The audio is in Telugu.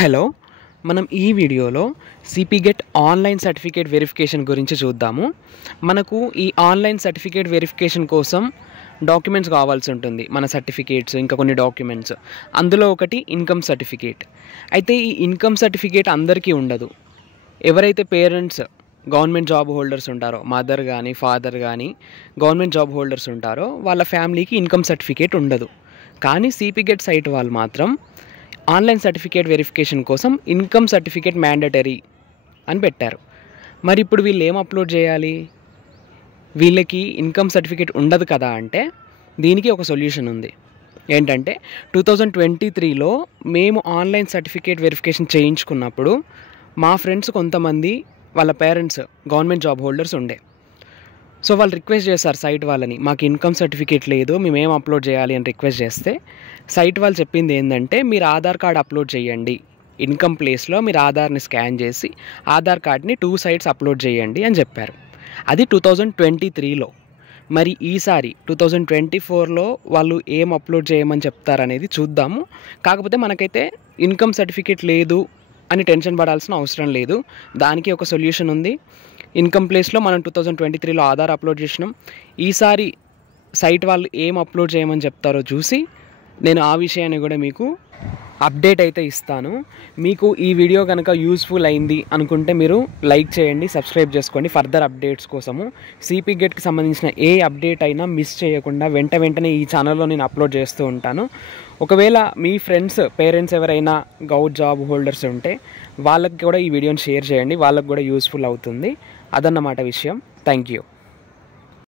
హలో, మనం ఈ వీడియోలో సిపిగెట్ ఆన్లైన్ సర్టిఫికేట్ వెరిఫికేషన్ గురించి చూద్దాము. మనకు ఈ ఆన్లైన్ సర్టిఫికేట్ వెరిఫికేషన్ కోసం డాక్యుమెంట్స్ కావాల్సి ఉంటుంది. మన సర్టిఫికేట్స్, ఇంకా కొన్ని డాక్యుమెంట్స్. అందులో ఒకటి ఇన్కమ్ సర్టిఫికేట్. అయితే ఈ ఇన్కమ్ సర్టిఫికేట్ అందరికీ ఉండదు. ఎవరైతే పేరెంట్స్ గవర్నమెంట్ జాబ్ హోల్డర్స్ ఉంటారో, మదర్ కానీ ఫాదర్ కానీ గవర్నమెంట్ జాబ్ హోల్డర్స్ ఉంటారో, వాళ్ళ ఫ్యామిలీకి ఇన్కమ్ సర్టిఫికేట్ ఉండదు. కానీ సిపిగెట్ సైట్ వాళ్ళు మాత్రం ఆన్లైన్ సర్టిఫికేట్ వెరిఫికేషన్ కోసం ఇన్కమ్ సర్టిఫికేట్ మ్యాండటరీ అని పెట్టారు. మరి ఇప్పుడు వీళ్ళు ఏం అప్లోడ్ చేయాలి? వీళ్ళకి ఇన్కమ్ సర్టిఫికేట్ ఉండదు కదా అంటే దీనికి ఒక సొల్యూషన్ ఉంది. ఏంటంటే 2023లో మేము ఆన్లైన్ సర్టిఫికేట్ వెరిఫికేషన్ చేయించుకున్నప్పుడు మా ఫ్రెండ్స్ కొంతమంది వాళ్ళ పేరెంట్స్ గవర్నమెంట్ జాబ్ హోల్డర్స్ ఉండే. సో వాళ్ళు రిక్వెస్ట్ చేశారు సైట్ వాళ్ళని, మాకు ఇన్కమ్ సర్టిఫికేట్ లేదు, మేమేం అప్లోడ్ చేయాలి అని రిక్వెస్ట్ చేస్తే సైట్ వాళ్ళు చెప్పింది ఏంటంటే, మీరు ఆధార్ కార్డ్ అప్లోడ్ చేయండి, ఇన్కమ్ ప్లేస్లో మీరు ఆధార్ని స్కాన్ చేసి ఆధార్ కార్డ్ని 2 సైట్స్ అప్లోడ్ చేయండి అని చెప్పారు. అది 2023లో. మరి ఈసారి 2024లో వాళ్ళు ఏం అప్లోడ్ చేయమని చెప్తారనేది చూద్దాము. కాకపోతే మనకైతే ఇన్కమ్ సర్టిఫికేట్ లేదు అని టెన్షన్ పడాల్సిన అవసరం లేదు. దానికి ఒక సొల్యూషన్ ఉంది. ఇన్కమ్ ప్లేస్లో మనం 2023లో ఆధార్ అప్లోడ్ చేసినాం. ఈసారి సైట్ వాళ్ళు ఏం అప్లోడ్ చేయమని చెప్తారో చూసి నేను ఆ విషయాన్ని కూడా మీకు అప్డేట్ అయితే ఇస్తాను. మీకు ఈ వీడియో కనుక యూస్ఫుల్ అయింది అనుకుంటే మీరు లైక్ చేయండి, సబ్స్క్రైబ్ చేసుకోండి ఫర్దర్ అప్డేట్స్ కోసము. సిపిగెట్కి సంబంధించిన ఏ అప్డేట్ అయినా మిస్ చేయకుండా వెంటనే ఈ ఛానల్లో నేను అప్లోడ్ చేస్తూ ఉంటాను. ఒకవేళ మీ ఫ్రెండ్స్ పేరెంట్స్ ఎవరైనా గవర్నమెంట్ జాబ్ హోల్డర్స్ ఉంటే వాళ్ళకి కూడా ఈ వీడియోని షేర్ చేయండి, వాళ్ళకి కూడా యూస్ఫుల్ అవుతుంది. అదన్నమాట విషయం. Thank you.